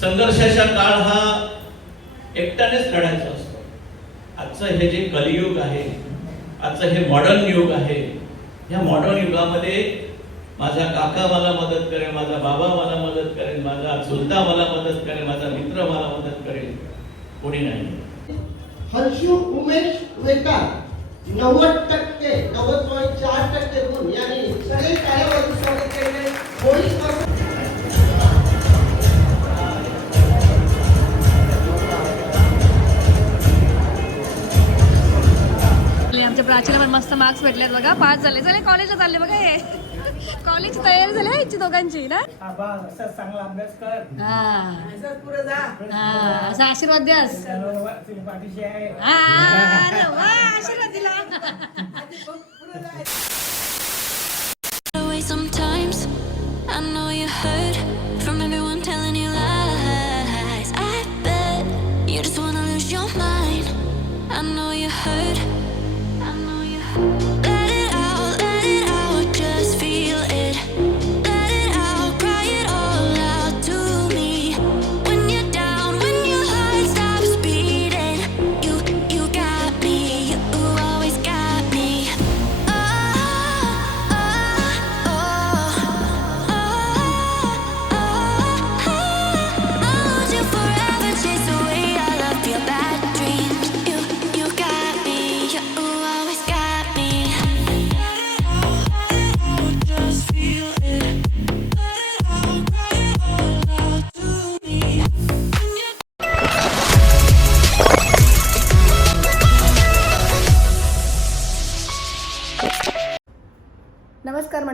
संघर्षाचा काळ हा एकट्यानेच लढायचा असतो. आजचं हे जे कलियुग आहे आजचं हे मॉडर्न युग आहे या मॉडर्न युगामध्ये माझा काका मला मदत करेल माझा बाबा मला मदत करेल माझा चुलता मला मदत करेल माझा मित्र मला मदत करेल कोणी नाही. हर्षू उमेश वेकर नव्वद टक्के नव्वद पॉईंट चार टक्के गुण. यांनी सगळे टाळ्यावर स्वागत केले पोलीस आमच्या प्राचीला पण मस्त मार्क्स भेटलेत बघा. पास झाले. चले कॉलेजला चालले बघा हे. कॉलेज तयारी झाली यांची दोघांची ना? हा हा. असा आशीर्वाद द्यास. हा, आशीर्वाद दिला.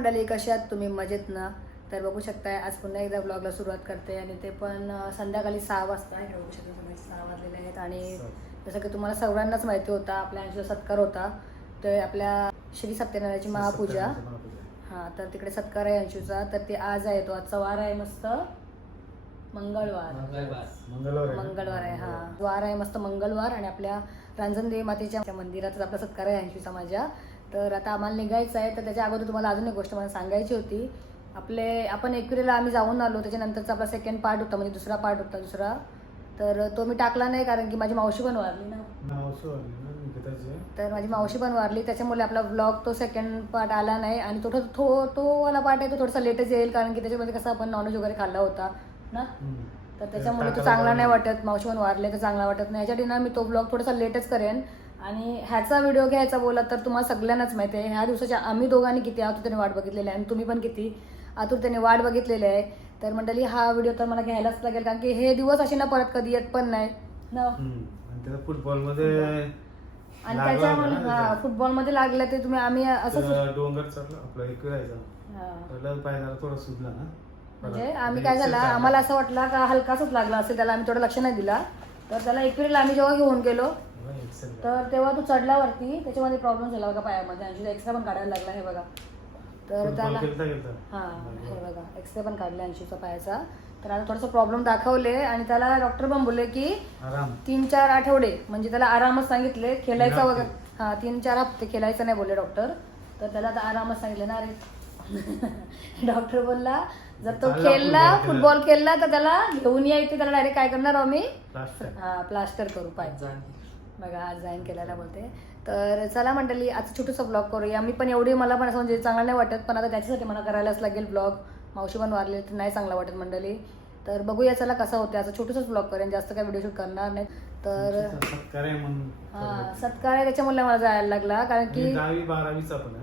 मंडळी कशा आहात तुम्ही? मजेत ना? तर बघू शकताय आज पुन्हा एकदा ब्लॉगला सुरुवात करते आणि ते पण संध्याकाळी सहा वाजता आहे. बघू शकता तुम्ही सहा वाजलेले आहेत आणि जसं की तुम्हाला सर्वांनाच माहिती होता आपल्या अंशचा सत्कार होता. तर आपल्या श्री सत्यनारायणाची महापूजा. हां तर तिकडे सत्कार आहे अंशूचा. तर ते आज आहे तो आजचा वार आहे मस्त. मंगळवार. मंगळवार? मंगळवार आहे हा. वार आहे मस्त मंगळवार आणि आपल्या रांजणदेवी मातेच्या मंदिरातच आपला सत्कार आहे ऐंशीचा माझ्या. तर आता आम्हाला निघायचं आहे तर त्याच्या अगोदर तुम्हाला अजून एक गोष्ट मला सांगायची होती. आपले आपण एकविरेला आम्ही जाऊन आलो त्याच्यानंतरचा आपला सेकंड पार्ट होता म्हणजे दुसरा पार्ट होता दुसरा. तर तो मी टाकला नाही कारण की माझी मावशी पण वारली ना. तर माझी मावशी पण वारली त्याच्यामुळे आपला ब्लॉग तो सेकंड पार्ट आला नाही. आणि तो थो तो वाला पार्ट आहे तो थोडासा लेटच येईल कारण की त्याच्यामध्ये कसं आपण नॉनव्हेज वगैरे खाल्ला होता ना. तर त्याच्यामुळे तो चांगला नाही. वाटत मावशी पण वारले तर चांगला वाटत नाही. याच्यासाठी ना मी तो ब्लॉग थोडासा लेटच करेन. आणि ह्याचा व्हिडिओ घ्यायचा बोला तर तुम्हाला सगळ्यांनाच माहिती आहे. ह्या दिवसाच्या आम्ही दोघांनी किती आतुरतेने वाट बघितलेली आहे आणि तुम्ही पण किती आतुरतेने वाट बघितलेली आहे. तर मंडळी हा व्हिडिओ तर मला घ्यायलाच लागेल कारण की हे दिवस असे ना परत कधी येत पण नाही. ना? फुटबॉलमध्ये आणि ना हा. फुटबॉलमध्ये लागलं ते तुम्ही आम्ही तर डोंगर चढला आपला एक राहायचा. पहिला पाय जरा थोडा सुजला ना. म्हणजे आम्ही काय झालं आम्हाला असं वाटलं का हलकासच लागला असेल त्याला आम्ही थोडं लक्ष नाही दिला. तर त्याला एप्रिल आम्ही जेव्हा घेऊन गेलो तर तेव्हा तो चढल्यावरती त्याच्यामध्ये प्रॉब्लेम झाला बघा पायामध्ये. आणि एक्स्ट्रा पण काढायला लागला हे बघा. तर त्याला हा हे बघा. एक्स्रे पण काढले ऐंशीचा पायाचा. तर आता थोडंसं प्रॉब्लेम दाखवले आणि त्याला डॉक्टर पण बोलले की आराम. तीन चार आठवडे. म्हणजे त्याला आरामच सांगितले. खेळायचा वगैरे हा तीन चार हप्ते खेळायचं नाही बोलले डॉक्टर तर त्याला आता आरामच सांगितले ना अरे डॉक्टर बोलला जर तो खेळला फुटबॉल खेळला तर त्याला घेऊन यायचे त्याला डायरेक्ट काय करणार आम्ही? प्लास्टर हा प्लास्टर करू पाय. बघा आज जाईन केलेला बोलते. तर चला मंडळी आज छोटंसं ब्लॉग करूया. मी पण एवढी मला पण असं म्हणजे चांगलं नाही वाटत पण आता त्याच्यासाठी मला करायलाच लागेल ब्लॉग मावशी पण वारले तर नाही चांगला वाटत मंडळी. तर बघूया चला कसा होते असं छोटंसंच ब्लॉग करेन जास्त काय व्हिडिओ शूट करणार नाही. तर हा सत्कार आहे त्याच्यामुळे मला जायला लागला. कारण की दहावी बारावीचा पण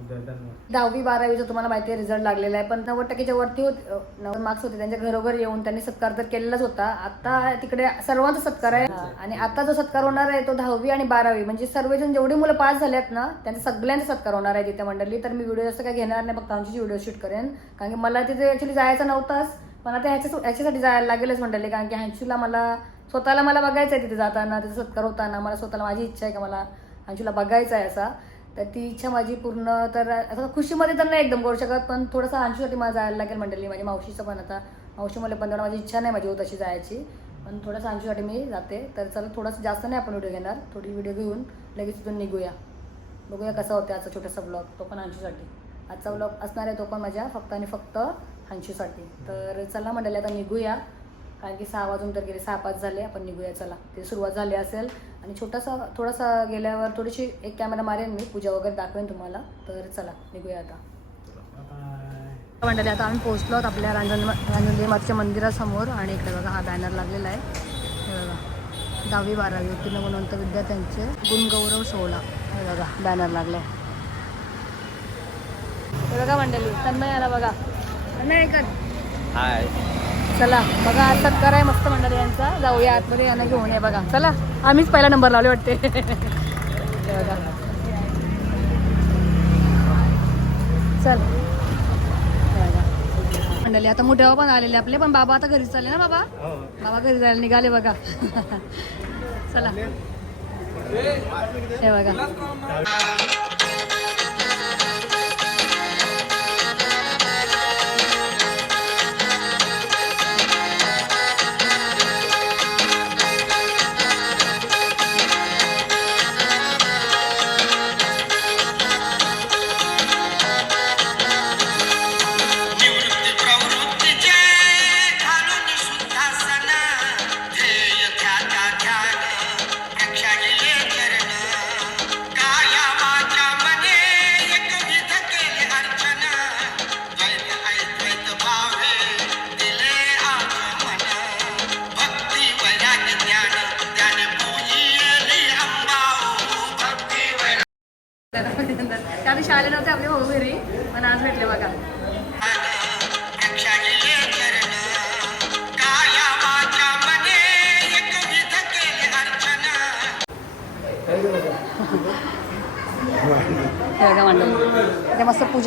दहावी बारावीचा तुम्हाला माहिती आहे रिझल्ट लागलेला आहे. पण नव्वद टक्केच्या वरती होते नव्वद मार्क्स होते. त्यांच्या घरोघर येऊन त्यांनी सत्कार तर केलेलाच होता. आता तिकडे सर्वांचा सत्कार आहे. आणि आता जो सत्कार होणार आहे तो दहावी आणि बारावी. म्हणजे सर्वजण जेवढी मुलं पास झाल्यात ना त्यांचा सगळ्यांचा सत्कार होणार आहे तिथे मंडळी. तर मी व्हिडिओ जास्त काय घेणार नाही. फक्त आमची व्हिडिओ शूट करेन. कारण की मला तिथे ऍक्च्युली जायचं नव्हताच. पण आता ह्याच्या ह्याच्यासाठी जायला लागेलच मंडळी. कारण की ह्यांचूला मला स्वतःला मला बघायचं आहे तिथे जाताना तिथे सत्कार होताना. मला स्वतःला माझी इच्छा आहे का मला अंशूला बघायचा आहे असा. तर ती इच्छा माझी पूर्ण तर असं खुशीमध्ये तर नाही एकदम करू शकत पण थोडंसं अंशूसाठी मला जायला लागेल मंडळी माझ्या मावशीचं पण आता. मावशी मला पण माझी इच्छा नाही माझी होत अशी जायची पण थोडंसं अंशूसाठी मी जाते. तर चला थोडंसं जास्त नाही आपण व्हिडिओ घेणार थोडी व्हिडिओ घेऊन लगेच तिथून निघूया. बघूया कसा होता आजचा छोटासा ब्लॉग तो पण अंशूसाठी. आजचा ब्लॉग असणार आहे तो पण माझ्या फक्त आणि फक्त अंशूसाठी. तर चला मंडळी आता निघूया. कारण की सहा वाजून तर गेले सहा पाच झाले आपण निघूया चला. ते सुरुवात झाली असेल आणि छोटासा थोडासा गेल्यावर थोडीशी एक कॅमेरा मारेन मी. पूजा वगैरे दाखवेन तुम्हाला. तर चला निघूया आता. बाय मंडळी आता आम्ही पोहोचलो आहोत आपल्या रांजण रांजणदेवी मंदिरासमोर आणि इकडे बघा हा बॅनर लागलेला आहे. हे बघा दहावी बारावी उत्तीर्ण गुणवंत विद्यार्थ्यांचे गुणगौरव सोहळा. हे बघा बॅनर लागलाय. हे बघा मंडळी तन्मय आला बघा. तन्मय ऐकत हाय चला बघा आज सत्कार आहे मस्त मंडळी यांचा. जाऊया आतमध्ये यांना घेऊन ये बघा. चला आम्हीच पहिला नंबर लावले वाटते. चल. मंडळी आता मोठ्या पण आलेले आपले पण बाबा आता घरी चालले ना बाबा? बाबा घरी जायला निघाले बघा. चला. हे बघा.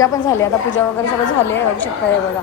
पूजा पण झाली. आता पूजा वगैरे सगळं झाली आहे बघू शकता हे बघा.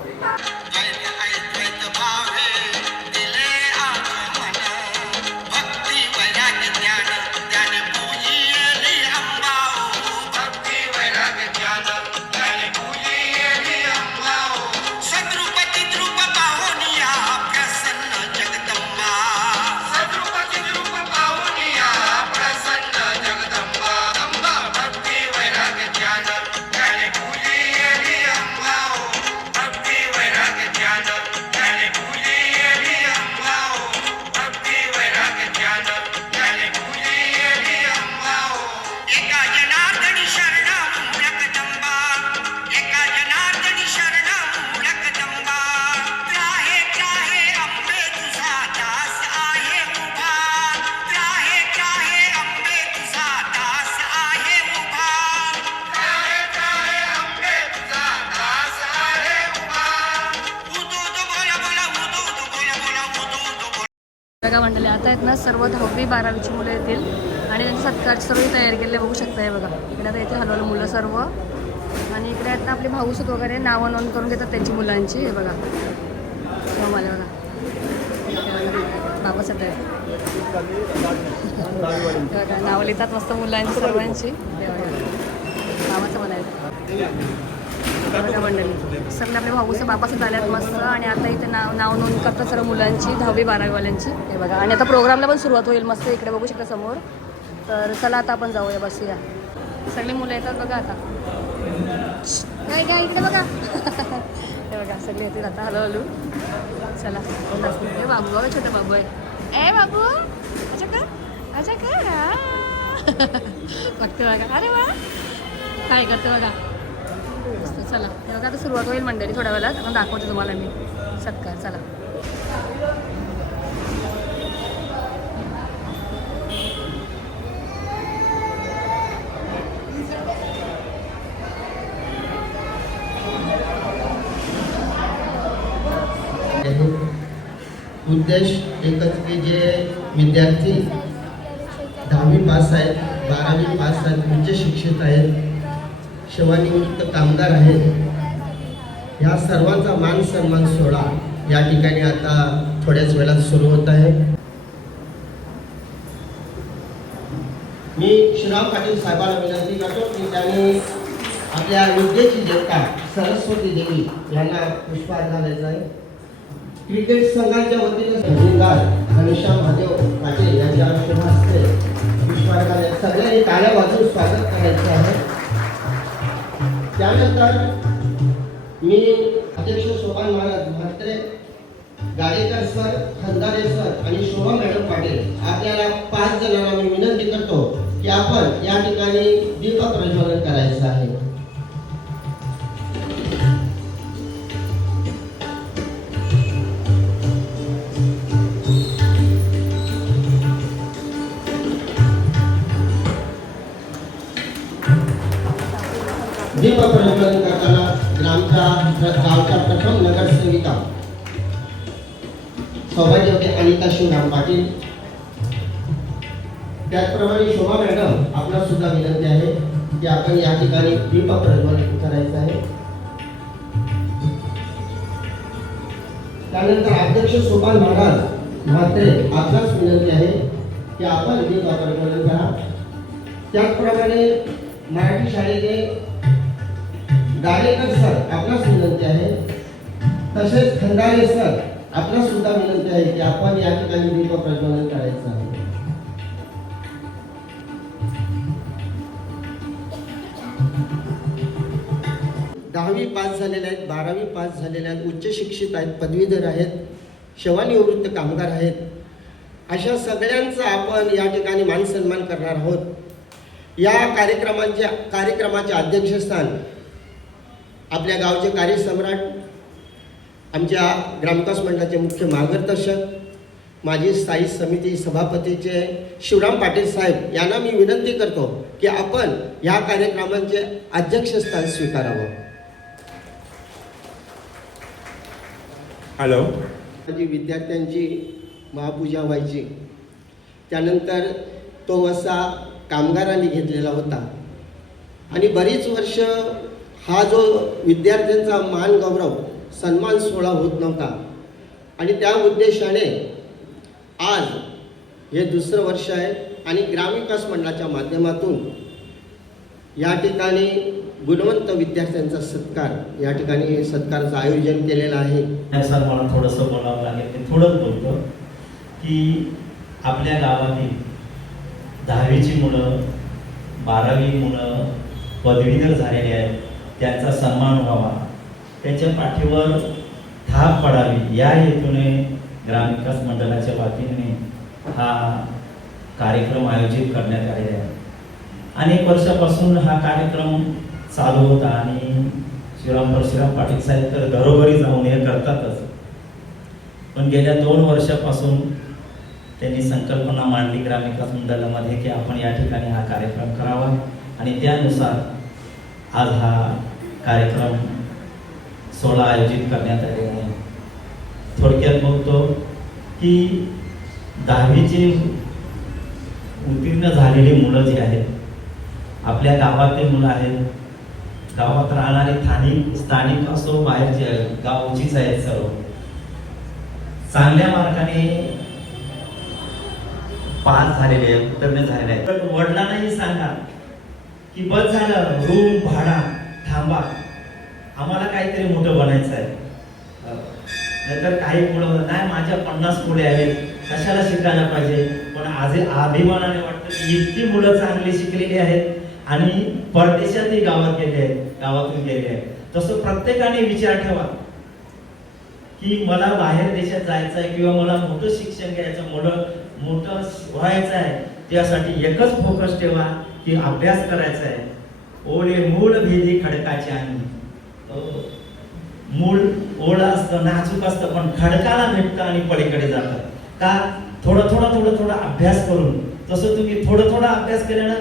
बारावीची मुलं येतील आणि त्यांची सत्कारची सर्व तयारी केली बघू शकता हे बघा. इकडे आता येथे हलवलं मुलं सर्व. आणि इकडे आता आपले भाऊसत वगैरे नावं नोंद करून घेतात त्यांची मुलांची. हे बघा. हो मला बघा. हे बघा नावं लिहितात मस्त मुलांची सर्वांची. बाबाचं म्हणायचं आहे आपल्या मंडळी. सगळे आपले भाऊचे बापाचं आल्यात मस्त. आणि आता इथे नाव नाव नोंद करतात सर्व मुलांची दहावी बारावीवाल्यांची. हे बघा आणि आता प्रोग्रामला पण सुरुवात होईल. मस्त इकडे बघू शकता समोर. तर चला आता आपण जाऊया बसूया. सगळी मुलं येतात बघा आता. काय काय इकडे बघा. हे बघा सगळे येतील आता हळूहळू. चला. हे बाबू बघा छोटे बाबू आहे. ए बाबू! अच्छा का अच्छा का बघते बघा. अरे वा. काय करते बघा? चला. हे बघा आता सुरुवात होईल मंडळी थोड्या वेळात. मग दाखवते तुम्हाला मी. सत्कार चला. उद्देश एकच की जे विद्यार्थी दहावी पास आहेत बारावी पास आहेत उच्च शिक्षित आहेत सेवानिवृत्त कामगार आहेत. ह्या सर्वांचा मान सन्मान सोहळा या ठिकाणी आता थोड्याच वेळात सुरू होत आहे. मी श्रीराम पाटील साहेबांना विनंती करतो की त्यांनी आपल्या विद्येची देवता सरस्वती देवी यांना पुष्पहार घालायचा आहे. क्रिकेट संघाच्या वतीने धन्यवाद. घनश्याम महादेव पाटील यांच्या शुभ हस्ते पुष्पहार सगळ्यांनी टाळ्या वाजून स्वागत करायचे आहे. त्यानंतर मी अध्यक्ष सोपान महाराज म्हात्रे गाडेकर सर खंदारे सर आणि शोभा मॅडम पाटील आपल्याला पाच जणांना मी विनंती करतो की आपण या ठिकाणी दीपक प्रज्वलन करायचं आहे. दीप प्रज्वलन करताना ग्रामचा गावच्या प्रथम नगरसेविका. सौभाग्यवती अनिता शिवराम पाटील. त्याचप्रमाणे शोभा मॅडम आपला सुद्धा विनंती आहे की आपण या ठिकाणी दीप प्रज्वलन करायचं आहे. त्यानंतर अध्यक्ष सोपान महाराज म्हात्रे आपलाच विनंती आहे की आपण दीप प्रज्वलन करा. त्याचप्रमाणे मराठी शाळेचे गाडेकर सर आपणास विनंती आहे. तसेच खंडाळे सर आपणास सुद्धा विनंती आहे की आपण या ठिकाणी दीप प्रज्वलन करायचं आहे. दहावी पास झालेले आहेत बारावी पास झालेले आहेत उच्च शिक्षित आहेत पदवीधर आहेत सेवानिवृत्त कामगार आहेत. अशा सगळ्यांचा आपण या ठिकाणी मान सन्मान करणार आहोत. या कार्यक्रमांच्या कार्यक्रमाचे अध्यक्षस्थान आपल्या गावचे कार्यसम्राट आमच्या ग्रामविकास मंडळाचे मुख्य मार्गदर्शक माजी स्थायी समिती सभापतीचे शिवराम पाटील साहेब यांना मी विनंती करतो की आपण या कार्यक्रमाचे अध्यक्षस्थान स्वीकारावं. हॅलो. माझी विद्यार्थ्यांची महापूजा व्हायची. त्यानंतर तो वसा कामगारांनी घेतलेला होता. आणि बरीच वर्ष हा जो विद्यार्थ्यांचा मान गौरव सन्मान सोहळा होत नव्हता. आणि त्या उद्देशाने आज हे दुसरं वर्ष आहे आणि ग्रामविकास मंडळाच्या माध्यमातून या ठिकाणी गुणवंत विद्यार्थ्यांचा सत्कार या ठिकाणी सत्काराचं आयोजन केलेलं आहे. सर मला थोडंसं बोलावं लागेल. ते थोडंच बोलतो की आपल्या गावातील दहावीची मुलं बारावी मुलं पदवीधर झालेली आहेत. त्यांचा सन्मान व्हावा. त्यांच्या पाठीवर थाप पडावी. या हेतूने ग्रामविकास मंडळाच्या वतीने हा कार्यक्रम आयोजित करण्यात आलेला आहे. अनेक वर्षापासून हा कार्यक्रम चालू होता आणि शिवराम परशुराम पाटील साहेब तर घरोघरी जाऊन हे करतातच. पण गेल्या दोन वर्षापासून त्यांनी संकल्पना मांडली ग्रामविकास मंडळामध्ये की आपण या ठिकाणी हा कार्यक्रम करावा आणि त्यानुसार आज हा कार्यक्रम सोहळा आयोजित करण्यात आलेला आहे थोडक्यात बघतो की दहावीचे उत्तीर्ण झालेली मुलं जी आहेत आपल्या गावातली मुलं आहेत गावात राहणारे स्थानिक स्थानिक असो बाहेरचे गावचीच आहेत सर्व. चांगल्या मार्गाने पास झालेले आहेत उत्तीर्ण झालेले आहेत. तर वडिलांनाही सांगा की बस झालं रूम भाडा. थांबा. आम्हाला काहीतरी मोठं बनायचं आहे. नाहीतर काही मुलं नाही. माझ्या पन्नास पुढे आहेत. कशाला शिकायला पाहिजे? पण आज अभिमानाने वाटतं की इतकी मुलं चांगली शिकलेली आहेत आणि परदेशातही गावात गेले आहेत. गावातून गेले आहेत. तसं प्रत्येकाने विचार ठेवा. की मला बाहेर देशात जायचं आहे किंवा मला मोठं शिक्षण घ्यायचं मोठं मोठं व्हायचं आहे त्यासाठी एकच फोकस ठेवा की अभ्यास करायचा आहे. ओळे मूळ भेदी खडकाची आणि. हो. मूळ ओढ असतं नाजूक असतं पण खडकाला भेटतं आणि पलीकडे जातं. का? थोडं थोडं थोडं थोडं अभ्यास करून. तसं तुम्ही थोडं थोडं अभ्यास केल्यानं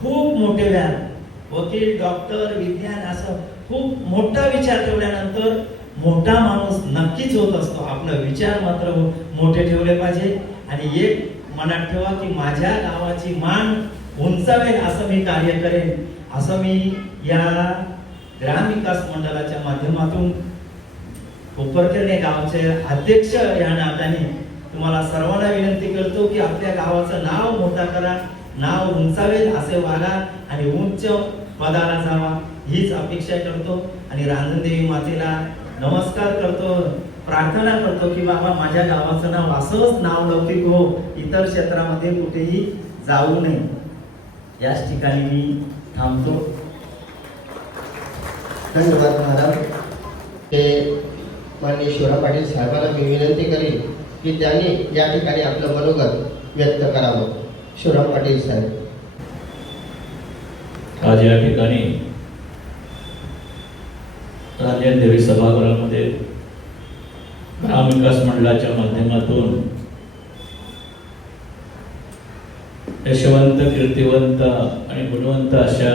खूप मोठे व्यान वकील डॉक्टर विज्ञान असं खूप मोठा विचार ठेवल्यानंतर मोठा माणूस नक्कीच होत असतो. आपला विचार मात्र मोठे ठेवले पाहिजे. आणि एक मनात ठेवा की माझ्या गावाची मान उंचावेल असं मी कार्य करेन. असं मी या ग्रामविकास मंडळाच्या माध्यमातून कोपरखेडणे गावचे अध्यक्ष या नात्याने तुम्हाला सर्वांना विनंती करतो की आपल्या गावाचं नाव मोठा करा नाव उंचावेल असे वागा आणि उंच पदाला जावा हीच अपेक्षा करतो. आणि रांजणदेवी मातेला नमस्कार करतो प्रार्थना करतो की बाबा माझ्या गावाचं नाव असंच नाव लौकिक हो इतर क्षेत्रामध्ये कुठेही जाऊ नये. याच ठिकाणी मी थांबतो. धन्यवाद महाराज ते माननीय शिवराम पाटील साहेबांना मी विनंती करेन की त्यांनी या ठिकाणी आपलं मनोगत व्यक्त करावं. शिवराम पाटील साहेब. आज या ठिकाणी राजन देवी सभागृहामध्ये ग्रामविकास मंडळाच्या माध्यमातून यशवंत कीर्तिवंत आणि गुणवंत अशा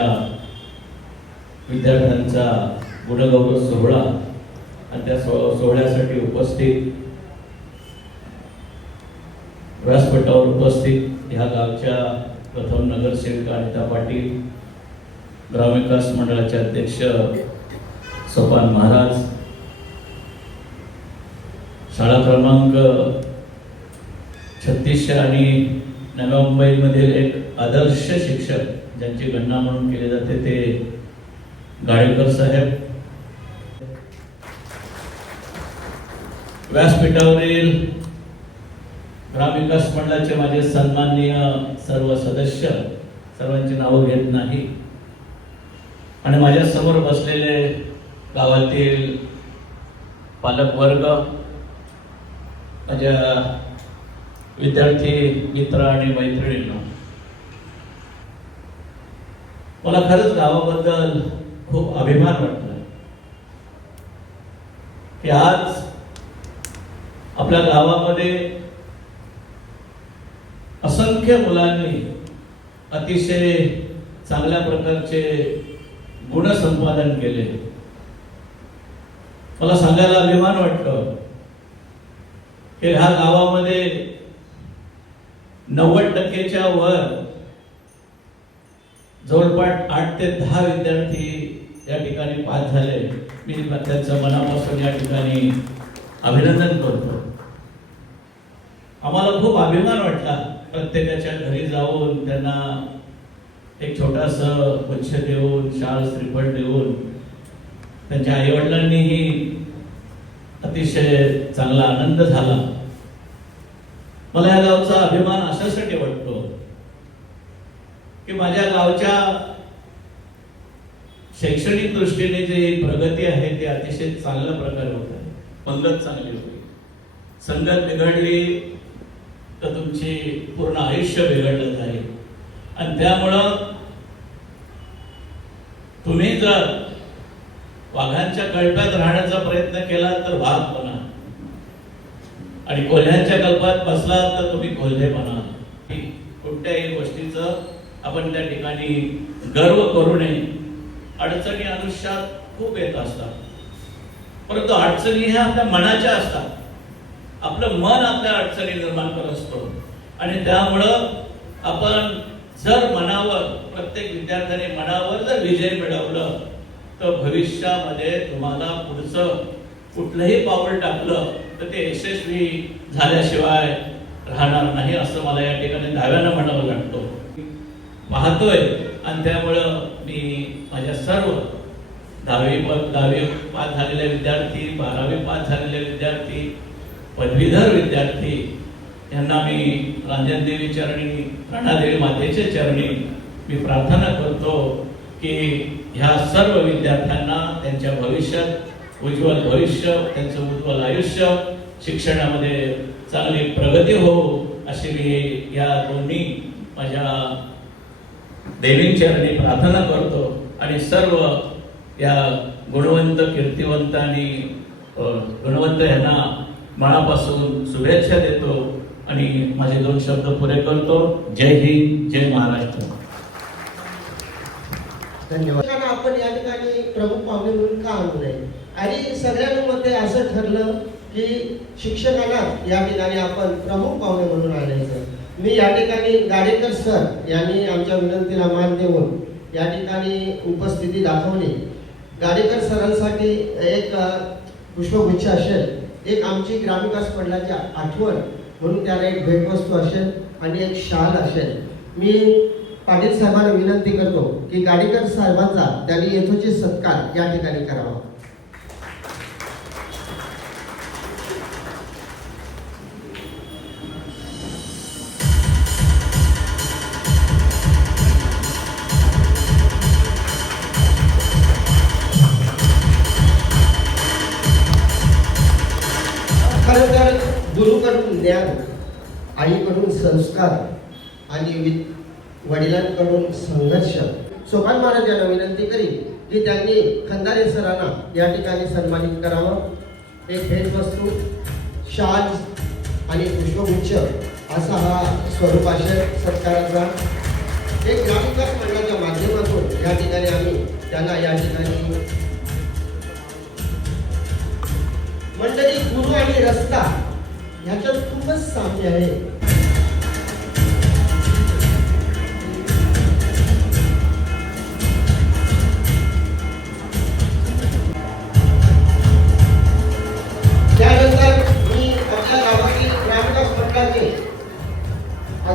विद्यार्थ्यांचा गुणगौरव सोहळा आणि त्या सोहळ्यासाठी उपस्थित व्यासपीठावर उपस्थित ह्या गावच्या प्रथम नगरसेविका अनिता पाटील ग्रामविकास मंडळाचे अध्यक्ष सोपान महाराज शाळा क्रमांक छत्तीसशे आणि नव्या मुंबईमधील एक आदर्श शिक्षक ज्यांची गणना म्हणून केली जाते ते गाडेकर साहेब. व्यासपीठावरील ग्रामविकास मंडळाचे माझे सन्माननीय सर्व सदस्य सर्वांची नावं घेत नाही. आणि माझ्यासमोर बसलेले गावातील पालकवर्ग माझ्या विद्यार्थी मित्र आणि मैत्रिणींनो. मला खरंच गावाबद्दल खूप अभिमान वाटला की आज आपल्या गावामध्ये असंख्य मुलांनी अतिशय चांगल्या प्रकारचे गुणसंपादन केले. मला सांगायला अभिमान वाटतं की ह्या गावामध्ये नव्वद टक्केच्या वर जवळपास आठ ते दहा विद्यार्थी या ठिकाणी पास झाले. मी त्यांचं मनापासून या ठिकाणी अभिनंदन करतो. आम्हाला खूप अभिमान वाटला प्रत्येकाच्या घरी जाऊन त्यांना एक छोटास गुच्छ देऊन शाल श्रीफळ देऊन त्यांच्या आईवडिलांनीही अतिशय चांगला आनंद झाला. मला या गावचा अभिमान अशासाठी वाटतो की माझ्या गावच्या शैक्षणिक दृष्टीने जी प्रगती आहे ती अतिशय चांगल्या प्रकारे होत आहे. पंगत चांगली होती. संगत बिघडली तर तुमची पूर्ण आयुष्य बिघडलं जाईल. आणि त्यामुळं तुम्ही जर वाघांच्या कळप्यात राहण्याचा प्रयत्न केला तर वाघ बना आणि कोल्ह्यांच्या कल्पात बसला तर तुम्ही कोल्हे बना कोणत्याही गोष्टीचं आपण त्या ठिकाणी गर्व करू नये. अडचणी आयुष्यात खूप येत असतात. परंतु अडचणी ह्या आपल्या मनाच्या असतात. आपलं मन आपल्या अडचणी निर्माण करत असतो. आणि त्यामुळं आपण जर मनावर प्रत्येक विद्यार्थ्याने मनावर जर विजय मिळवलं तर भविष्यामध्ये तुम्हाला पुढचं कुठलंही पाऊल टाकलं तर ते यशस्वी झाल्याशिवाय राहणार नाही असं मला या ठिकाणी दाव्यानं म्हणावं लागतो. पाहतोय आणि त्यामुळं मी माझ्या सर्व दहावी प- दहावी पास झालेले विद्यार्थी बारावी पास झालेले विद्यार्थी पदवीधर विद्यार्थी यांना मी रांजनदेवी चरणी राणादेवी मातेच्या चरणी मी प्रार्थना करतो की ह्या सर्व विद्यार्थ्यांना त्यांच्या भविष्यात उज्ज्वल भविष्य त्यांचं उज्ज्वल आयुष्य शिक्षणामध्ये चांगली प्रगती हो अशी मी या दोन्ही माझ्या देवींचरणी प्रार्थना करतो. आणि सर्व या गुणवंत कीर्तिवंत आणि गुणवंत यांना मनापासून शुभेच्छा देतो. आणि माझे दोन शब्द पुरे करतो. जय हिंद जय महाराष्ट्र. धन्यवाद. आपण या ठिकाणी प्रमुख पाहुणे म्हणून का आणू नये? आणि सगळ्यांमध्ये असं ठरलं की शिक्षकांना या ठिकाणी आपण प्रमुख पाहुणे म्हणून आणायचं. मी या ठिकाणी गाडेकर सर यांनी आमच्या विनंतीला मान देऊन या ठिकाणी उपस्थिती दाखवली. गाडेकर सरांसाठी एक पुष्पगुच्छ असेल. एक आमची ग्रामविकास मंडळाची आठवण म्हणून त्याला एक भेटवस्तू असेल आणि एक शाल असेल. मी पाटील साहेबांना विनंती करतो की गाडीकर साहेबांचा त्यांनी यथोचित सत्कार या ठिकाणी करावा. संस्कार आणि वि- वडिलांकडून संघर्ष. सोपान महाराज यांना विनंती करीन की त्यांनी खंदारे सरांना या ठिकाणी सन्मानित करावं. एक भेटवस्तू शाल आणि पुष्पगुच्छ असा हा स्वरूपाशय सत्काराचा. एक ग्रामविकास मंडळाच्या माध्यमातून या ठिकाणी आम्ही त्यांना या ठिकाणी मंडळी गुरु आणि रस्ता ह्याच्यात खूपच साम्य आहे.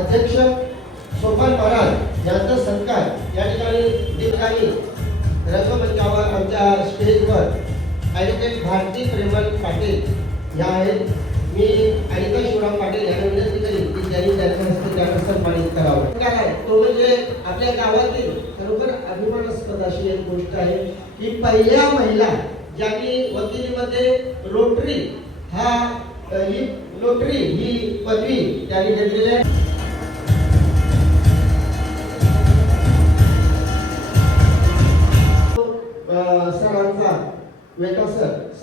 अध्यक्ष सोपान महाराज यांचा सत्कार या ठिकाणी ठिकाणी रंगमंचावर आमच्या स्टेजवर ॲडव्होकेट भारती प्रेमल पाटील ह्या आहेत. मी अनिता शिवराम पाटील यांना विनंती करीन की त्यांनी त्यांच्या हस्ते त्यांना सन्मानित करावं. काय आहे? तो म्हणजे आपल्या गावातील खरोखर अभिमानास्पद अशी एक गोष्ट आहे की पहिल्या महिला ज्यांनी वकिलीमध्ये रोटरी हा ही लोटरी ही पदवी त्यांनी घेतलेली आहे.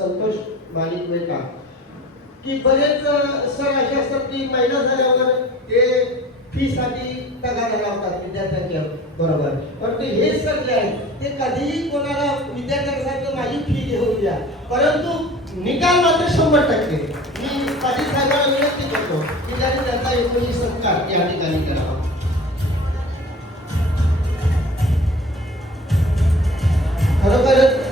संतोष मालिक वेटा की? बरेच सर असे असतात की महिना झाल्यावर ते फी साठी तगादा लावतात विद्यार्थ्यांच्या बरोबर. परंतु हे सर जे आहेत ते कधीही कोणाला विद्यार्थ्यांसाठी माझी फी घेऊन द्या. परंतु निकाल मात्र शंभर टक्के. मी पाटील साहेबांना विनंती करतो की त्यांनी त्यांचा एकोणीस सत्कार या ठिकाणी करावा. खरोखरच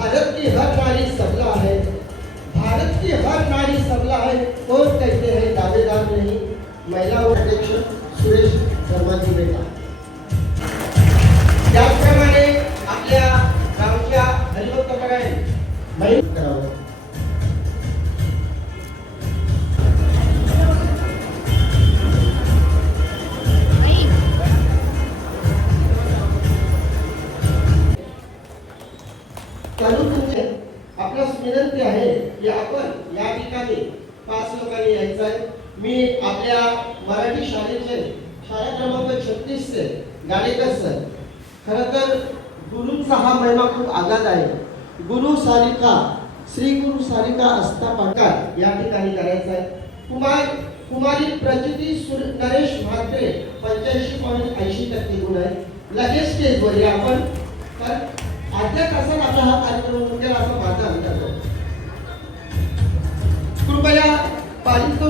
भारत की हर नारी सबला है। भारत की हर नारी सबला है। कोण कहते हैं दावेदार नहीं महिला व अध्यक्ष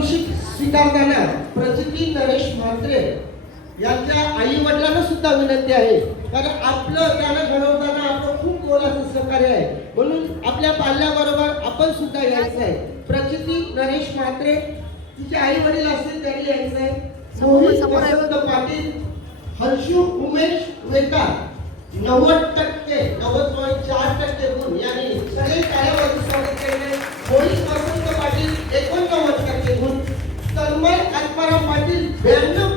पारितोषिक स्वीकारताना प्रचिती नरेश म्हात्रे यांच्या आई वडिलांना सुद्धा विनंती आहे. कारण आपलं त्याला घडवताना आपलं खूप मोलाचं सहकार्य आहे. म्हणून आपल्या पाल्याबरोबर आपण सुद्धा यायचं आहे. प्रचिती नरेश म्हात्रे तिचे आई वडील असतील त्यांनी यायचं आहे. मोहित. वसंत पाटील हर्षू उमेश वेका नव्वद टक्के नव्वद पॉईंट चार टक्के गुण यांनी सगळे कार्यावरती स्वागत केले मोहित पाटील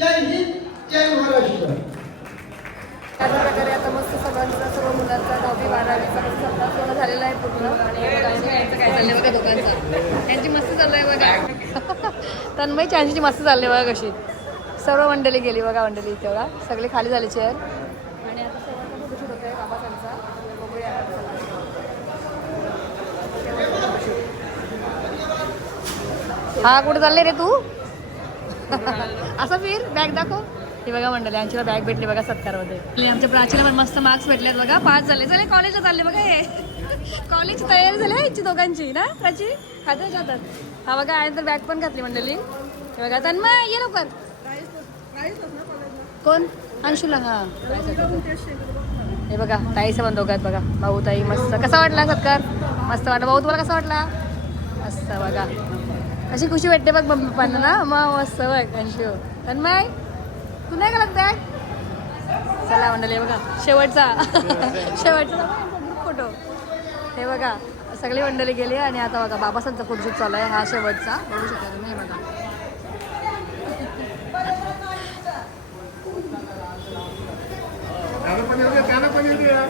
जय हिंद जय महाराष्ट्र. अशा प्रकारे आता मस्त सगळ्यांचा सर्व मुलांचा दहावी बारावीचा सप्ताह पूर्ण झालेला आहे पूर्ण. आणि यांचं काय चाललंय बघा दोघांचं. त्यांची मस्त बघा. तन्मय चांदीची मस्त चालली बघा कशी. सर्व मंडळी गेली बघा मंडळी इथे बघा. सगळे खाली झाले चेअर. आणि आता सर्वांचा फोटोशूट होत आहे बघूया. हा कुठे चालले रे तू? असं फिर बॅग दाखव. हे बघा मंडळी आमची बॅग भेटली बघा सत्कारमध्ये आमच्या प्राचीला पण मस्त मार्क्स भेटलेत बघा. पाच झाले. चले कॉलेजला चालले बघा हे. कॉलेज तयारी झाली यांची दोघांची ना प्राची? खात्याच्या हातात हा बघा आहे तर बॅग पण घातली मंडळी. हे बघा तन्मय ये लवकर. कोण? अंशुला हा. हे बघा ताईचं पण दोघात बघा. भाऊ ताई मस्त. कसा वाटला सत्कार? मस्त वाटला. भाऊ तुम्हाला कसा वाटला? मस्त बघा. अशी खुशी वाटते बघ मम्मी पप्पांना. ना मग मस्त बघ अंशू. माय तू नाही का बॅग चला मंडळी हे बघा. शेवटचा. शेवटचा फोटो हे बघा सगळी मंडळी गेली आणि आता बघा बाबासांचा फोटोशूट चालू आहे हा शेवटचा. बघू शकता तुम्ही बघा. बघा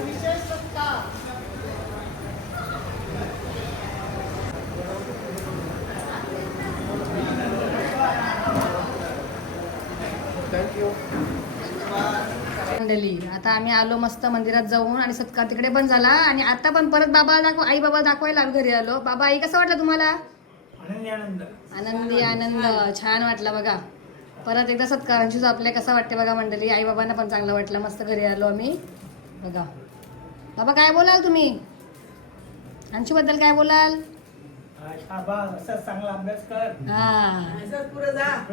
मंडळी. आता आम्ही आलो मस्त मंदिरात जाऊन आणि सत्कार तिकडे पण झाला. आणि आता पण परत बाबा दाखव आई बाबा दाखवायला घरी आलो. बाबा आई कसं वाटलं तुम्हाला? आनंदी आनंद आनंदी. आनंद छान वाटला बघा. परत एकदा सत्कारांशीच आपल्या कसं वाटते बघा मंडळी. आई बाबांना पण चांगलं वाटलं. मस्त घरी आलो आम्ही. बघा. बाबा काय बोलाल तुम्ही? बद्दल काय बोलाल? शाबास असाच चांगला अभ्यास कर. हा.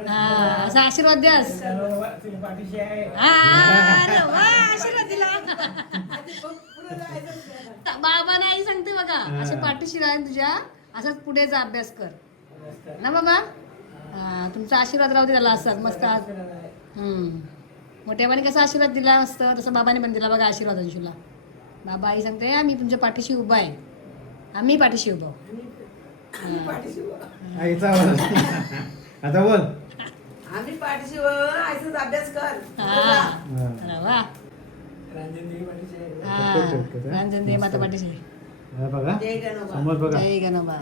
हा असा आशीर्वाद द्यास. त्याला तुझ्या पाठीशी आहे. हा, अरे वा, आशीर्वाद दिला बाबा नाही सांगते बघा असे पाठीशी राहील तुझ्या असंच पुढे जा अभ्यास कर. ना बाबा? हा तुमचा आशीर्वाद राहू दे त्याला असं मस्त. आज हम्म. मोठ्याबाने कसा आशीर्वाद दिला मस्त. तसं बाबाने पण दिला बघा आशीर्वाद अंशूला बाबा आई सांगते आम्ही तुमच्या पाठीशी उभा आहे. आम्ही पाठीशी उभा आहोत. आईचा आवाज. आता बोल. आम्ही पाठीशी आयसच अभ्यास कर. हा. वा. देवी रंजन दे माता पाठीशी बघा. जय गणोबा.